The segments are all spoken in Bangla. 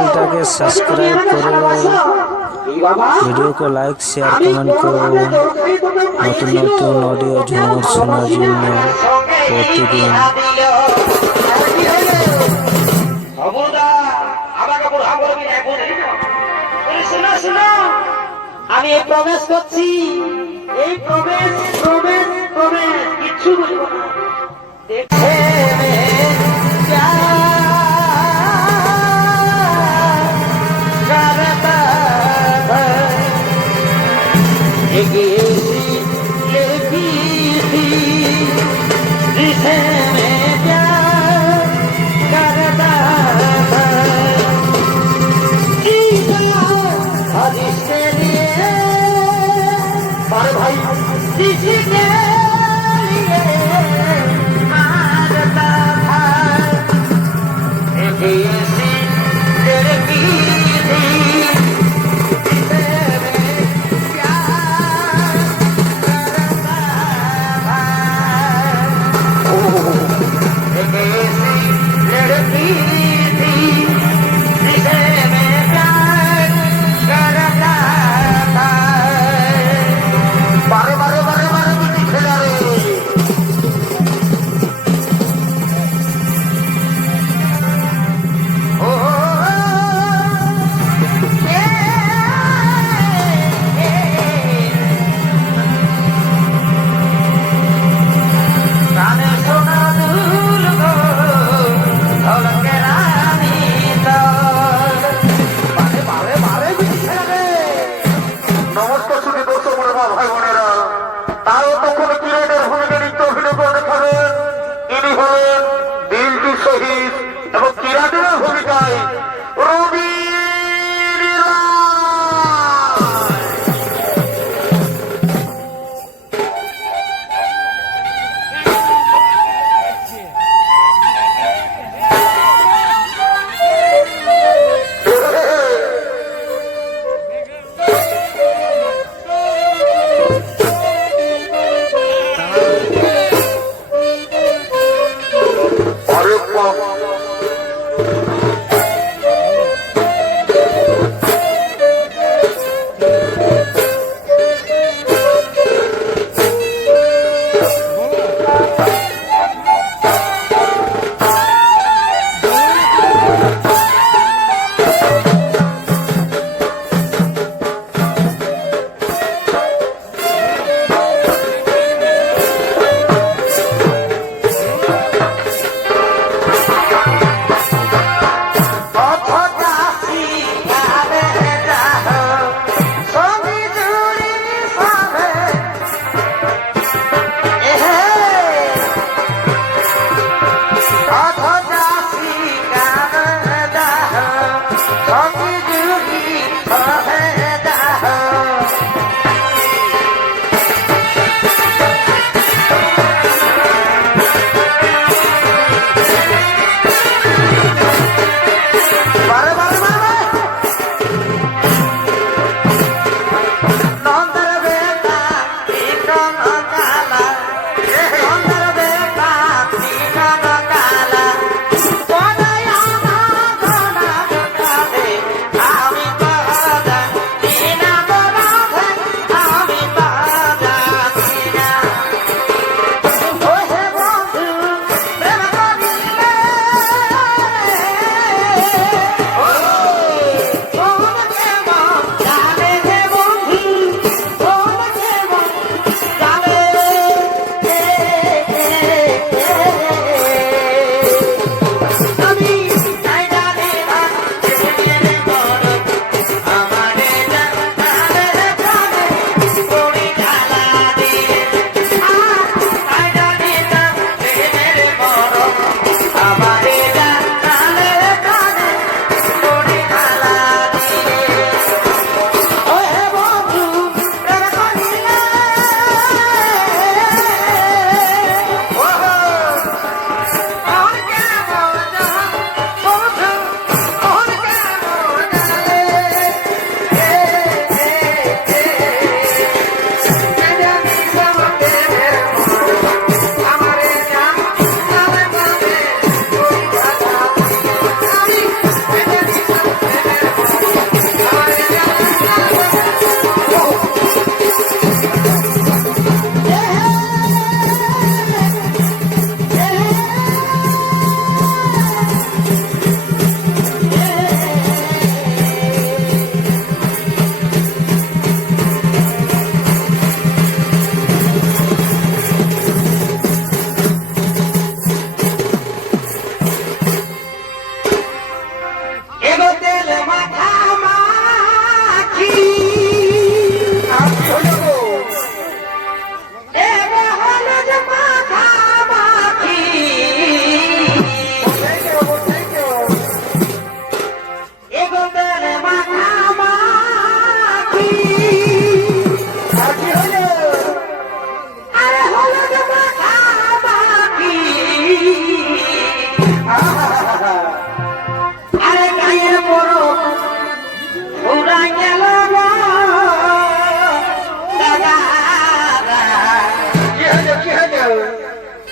চ্যানেলটাকে সাবস্ক্রাইব করো, ভিডিও को লাইক শেয়ার কমেন্ট করুন। নতুন নতুন অডিও ঝুমুর শোনার জন্য প্রতিদিন আমি প্রবেশ করছি, এই প্রবেশ প্রবেশ প্রবেশ কিচ্ছু বলবো না। দেখে এবং কিরাটের ভূমিকায় রবি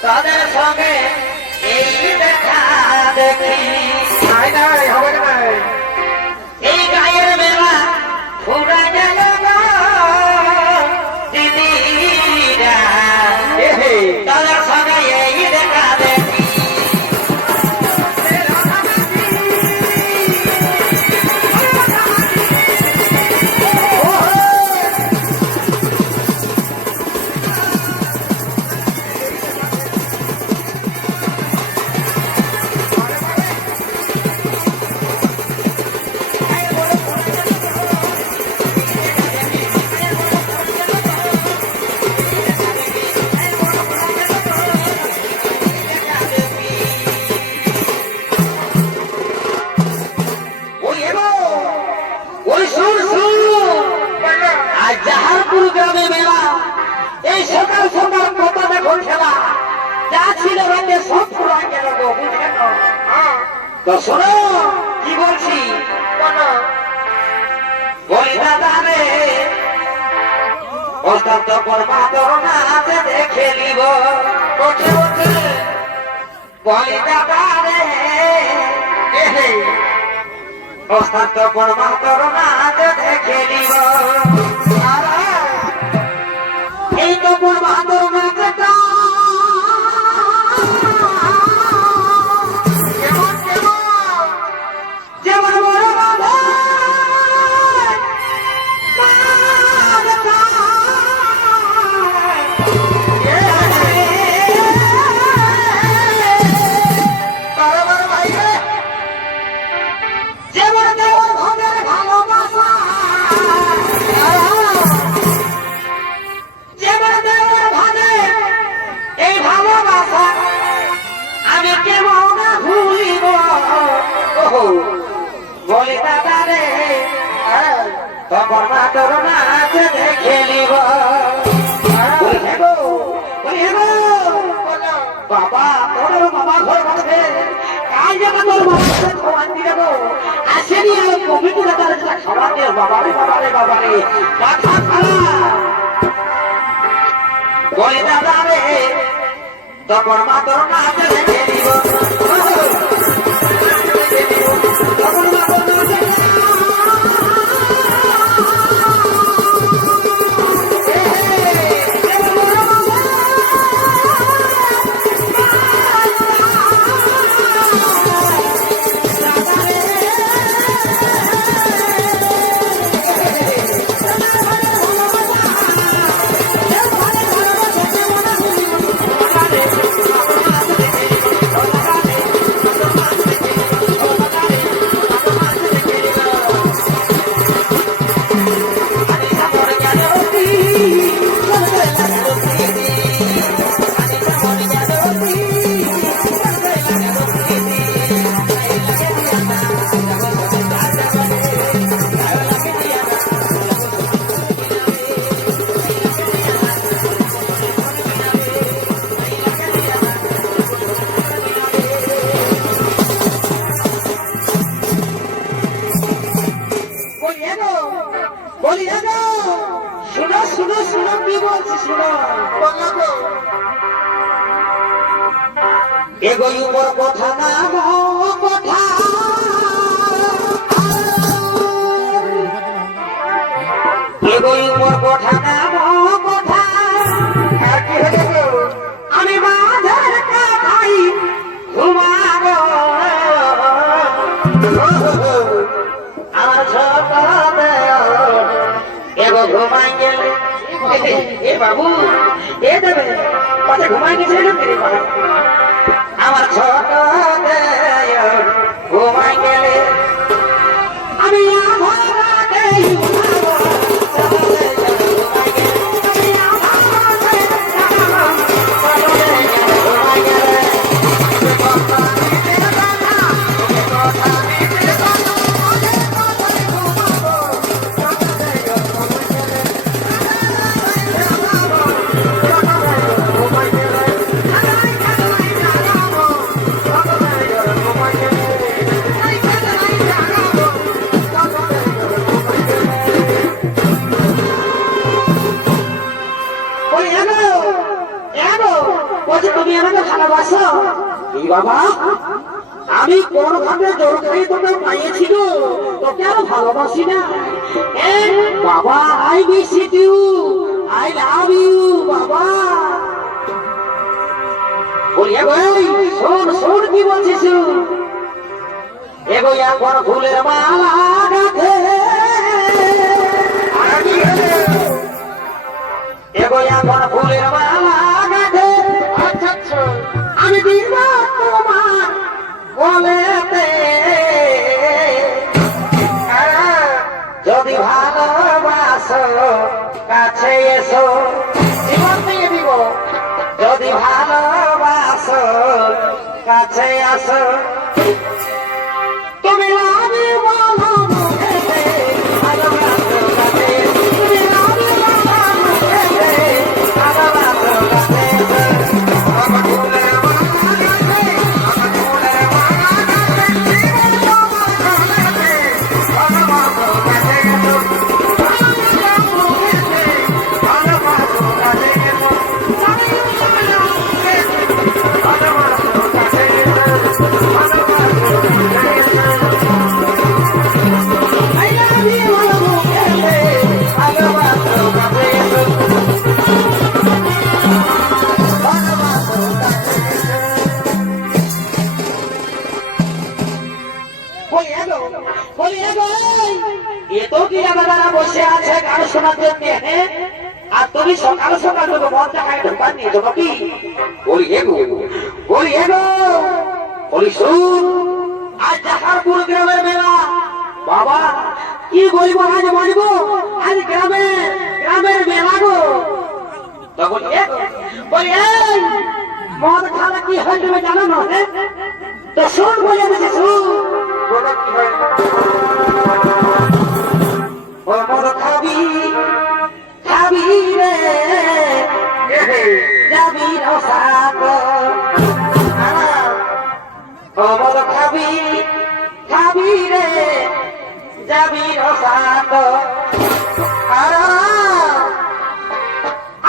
তাদের সঙ্গে এই দেখা দেখি নাই নাই হবে না এই গায়ের মেলা ফুরা গেল গো দিদিরা তাদের সঙ্গে এই দেখা দেখি ওই সুর সুর আর জাহারপুর গ্রামে মেলা এই সকাল সকাল কত দেখো খেলা যা ছিল রাতে সব পুরা গেল গো বুঝে না তো শোনো কি বলছি বলি দাদা রে অত্যন্ত পরমাতর নাচে দেখে নিব ওঠে ওঠে বলি দাদা রে অত্যন্ত পরমাতর নাচে দেখে নিব এই তো পরমাতর নাচটা যেমন বড় বাবা বলি দাদা রে তখন মাতর নাচ দেখে নিব বাবা তোর বাবা ঘর বাঁধবে কাল যাবে তোর বাবা খাবার দিয়ে দেবো আসেনি আর কমিটি দাদার যেটা খাবার দিয়ে বাবারে বাবারে বাবারে মাথা খারাপ বলি দাদা রে তখন মাতর নাচ দেখে নিব শুনো শুনো শুনো কি বলছি শুনো এগোই উপর কথা না কথা এগোই উপর কথা না কথা আমি বাঁধার কাঠাই ঘুমাবো আমার ছোট এগো ঘুমাই গেলে এ বাবু এ দেবে পাশে ঘুমাই গেছিল আমার ছোট ঘুমাই গেলে আমি বলছি তুমি আমাকে ভালোবাসো? এই বাবা আমি কোন ভাবে জোর খাই তোকে পাইয়েছিল, তোকে আর ভালোবাসি না। বাবা I miss you, I love you বাবা। বলি শোন শোন কি বলছিস, এগো এখন ফুলের মালা গাঁথে, এগো এখন ফুলের মালা গাঁথে। আচ্ছা আচ্ছা আমি দিব তোমার বলেতে, যদি ভালোবাসো কাছে এসো, জীবন দিয়ে দিব। যদি ভালোবাসো কাছে আসো, তুমি আমি বলো মুখেতে, ভালোবাসো কাছে, তুমি আমি বলো মুখেতে, ভালোবাসো কাছে। আমার ফুলের মালা গাঁথে, আমার ফুলের মালা গাঁথে, জীবন তোমার গলাতে, ভালোবাসো কাছে এসো, ভালোবাসো মুখেতে, ভালোবাসো কাছে এসো, ভালোবাসো কাছে এসো, ভালোবাসো কাছে এসো। I love you, ভালোবাসো কাছে এসো, ভালোবাসো কাছে এসো। বলি এগো এ তো কি দাদা বসে আছে গান শোনার জন্য, আর তুমি সকাল সকাল তোকে মন দেখায় ঢোকার নিয়ে যাবো কি? বলি এগো বলি শুন, আজ জাহারপুর গ্রামের মেলা বাবা, কি বলবো আজ বলবো, আজ গ্রামের মেলা গো। তখন বলি এই মদ খাওয়া কি হয় তুমি জানো না? তো শুন বলে দিচ্ছি, শুন কি হয়। ও মদ খাবি খাবি রে, যাবি রসাত, ও মদ খাবি খাবি রে, যাবি রসাত।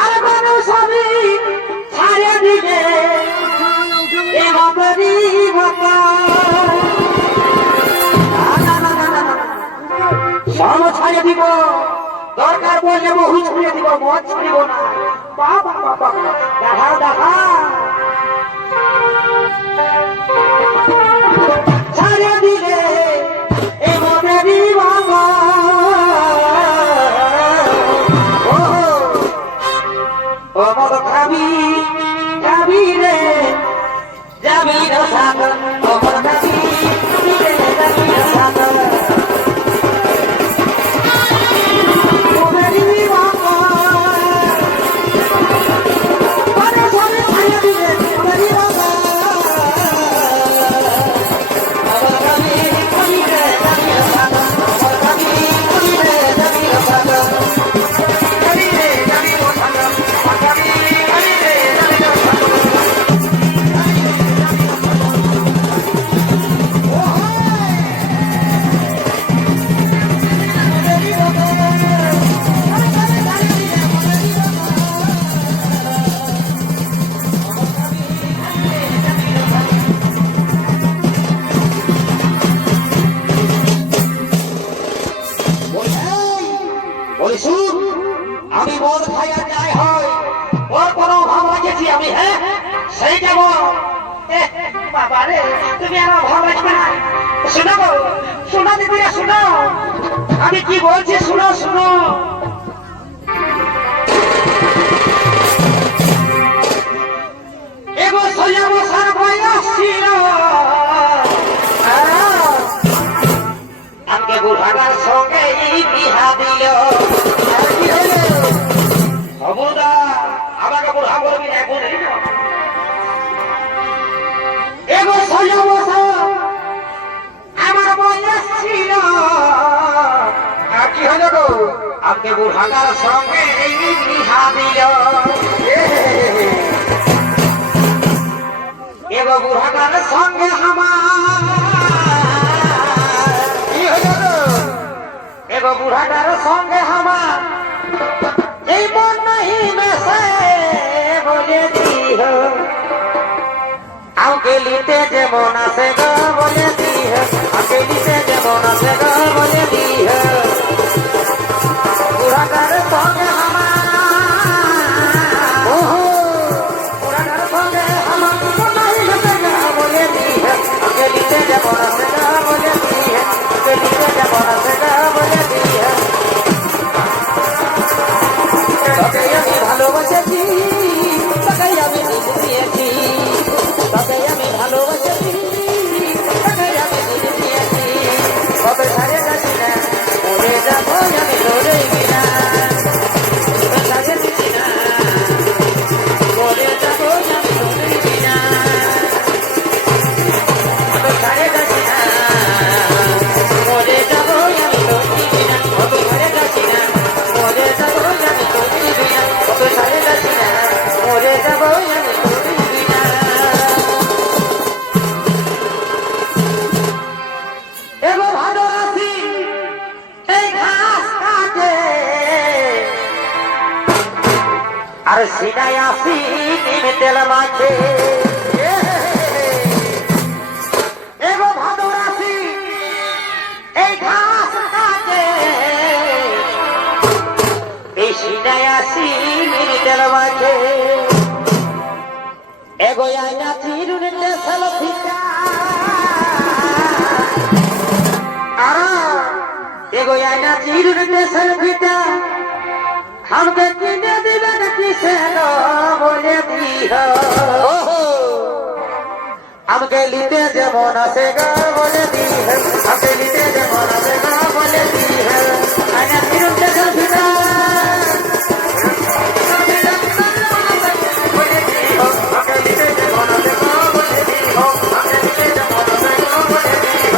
আর মানুষ আমি ছাড়ে দিলে এ মতরি মত, সব ছাড়ে দিব, দরকার পড়লে বহু ছুঁড়ে দিব, মদ ছুঁড়িব না। বাবা বাবা দেখা দেখা ছাড়ে দিলে এ মতেরি বাবা। ও মদ খাবি খাবি রে, যাবি রসাত, ও মদ খাবি খাবি রে, যাবি রসাত। আমি মদ খাইয়া যাই হয়, ওর কোনো ভাব রাখেছি আমি, হ্যাঁ সেই যাব। বাবা রে তুমি আমার ভাব রাখবে না, শোনো শোনো দিদিরা শোনো, আমি কি বলছি শোনো শোনো। এগো সইয়া বসার বয়স ছিল, আমাকে বুড়াটার সঙ্গে বিহা দিল। আমাকে বুড়া বলবি না, এগো সইয়া বসা আমার বয়স ছিল, আর কি হলো গো, আমাকে বুড়াটার সঙ্গে বিহা দিল। এগো বুড়াটার সঙ্গে আমার কি হলো গো, এগো বুড়াটার সঙ্গে আমার এই মন नहीं में से बोले दी हो। লিতে যেমন আছে গো বলে দিহ, আমাকে লিতে যেমন আছে গো বলে দিহ। পুরাটার সঙ্গে আমার পুরাটার সঙ্গে আমার নাই লিতে গো বলে দিহ, আমাকে লিতে যেমন আছে গো বলে দিহ, আমাকে লিতে যেমন আছে গো বলে দিহ। তোকে আমি ভালোবাসেছি, তোকে আমি দিল দিয়েছি, তোকে আমি ভালোবাসেছি, তোকে আমি দিল দিয়েছি। কবে ছাড়ে যাচ্ছি না, মরে যাবো আমি তোরে বিনা। কবে ছাড়ে দিচ্ছি না, মরে যাবো আমি তোরে বিনা। কবে ছাড়ে যাচ্ছি না, মরে যাবো আমি তোরে বিনা। কবে ছাড়ে যাচ্ছি না, মরে যাবো আমি তোরে বিনা। কবে ছাড়ে যাচ্ছি না, মরে যাবো আমি তোরে বিনা। এগো ভালো আছি এই ঘাস কাটে, আর সিনাই আসি নিম তেল মাখে। এগো ভালো আছি এই ঘাস কাটে, এই সিনাই আসি নিম তেল মাখে। এগো আইনা চিরুনিতে সেলফিটা, এগো আইনা চিরুনিতে সেলফিটা, हमके किने दिबन किसे नो बोले दिह। हमके लिते जेमन আছে গো বলে দিহ, हमके लिते जेमन আছে গো বলে दिह। আইনা চিরুনিতে সেলফিটা, हमके लिते जेमन আছে গো বলে दिह, हमके लिते जेमन আছে গো বলে दिह।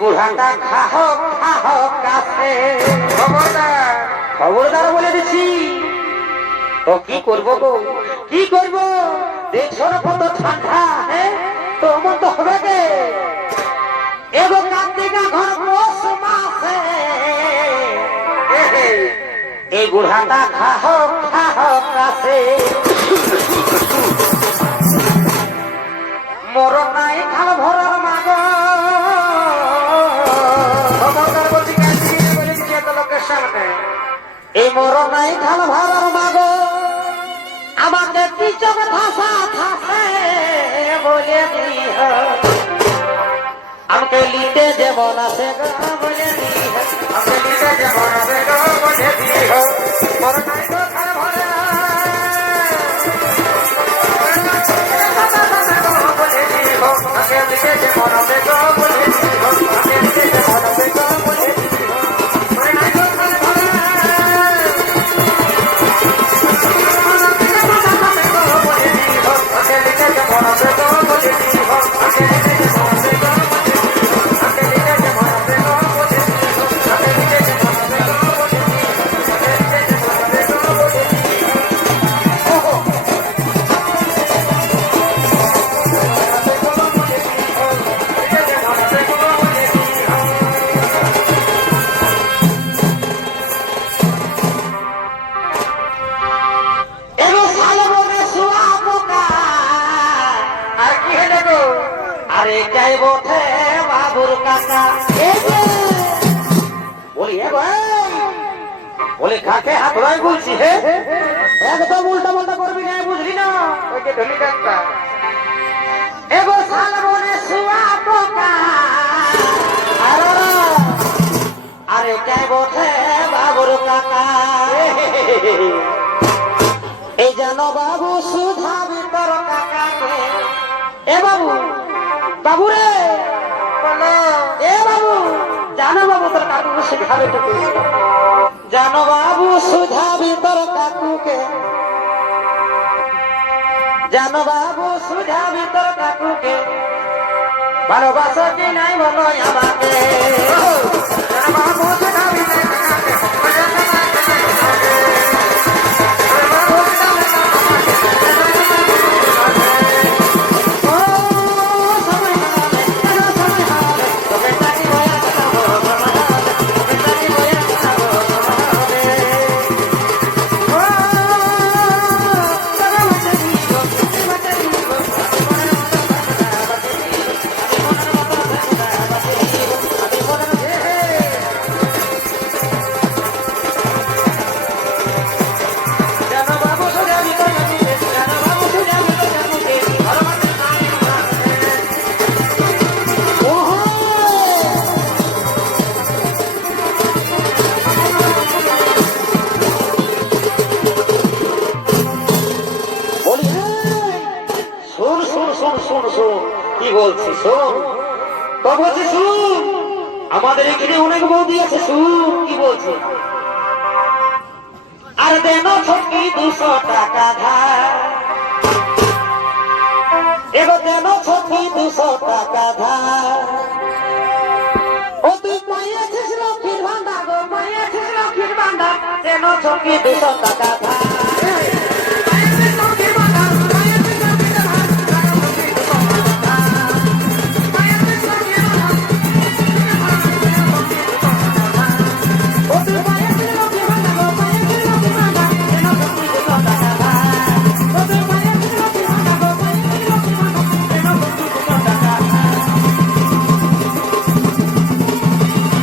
বুড়াটা খাহ খাহ কাছে, খবরদার খবরদার বলে দিচ্ছি। তো কি করবো গো কি করবো, দেখছো না কত ঠান্ডা, হ্যাঁ তো মন তো হবে গে। এগো কার্তিকা ঘর পৌষ মাসে, এই বুড়াটা খাহ খাহ কাছে। মোর নাই খাল ভরার মাগ, এই মোর নাই খাল ভরার মাগ, আমাকে পিছক ভাষা থাকে বলে দিহ। আমাকে লিতে যেমন আছে গো বলে দিহ, আমাকে লিতে যেমন আছে গো বলে দিহ। মোর নাই গো খাল ভরা বলে দিহ, আমাকে লিতে যেমন আছে গো বলে দিহ, আমাকে লিতে যেমন আছে গো বলে দিহ। মোর নাই গো খাল ভরা আরে যাই বটে বাবুর কাকা, বলি বলি কাকে হাত ধরাই বলছি, হে একদম উল্টা পাল্টা করবি না, বুঝলি না? ওই যে ধনী কাকা এগো শাল বনে শুয়া পোকা, আরে যাই বটে বাবুর কাকা এই জানো বাবু সুধা ভিতর কাকাকে এ বাবু বাবু রে এ বাবু জানো বাবু তোর কাকুকে শিখাবে জানো বাবু সুধা ভিতর কাকুকে জানো বাবু সুধা ভিতর কাকুকে ভালোবাসো কি নাই বলো আমাকে বাবু সুধা ভিতর কি বলছি শোন তো বলছি শুন আমাদের এখানে অনেক বৌদি আছে শুন কি বলছে আর দেন ছকি 200 টাকা ধার এগো দেন ছকি 200 টাকা ধার ও তুই পাইয়াছিস লক্ষ্মীর ভান্ডার গো পাইয়াছিস লক্ষ্মীর ভান্ডার দেন ছকি 200 টাকা ধার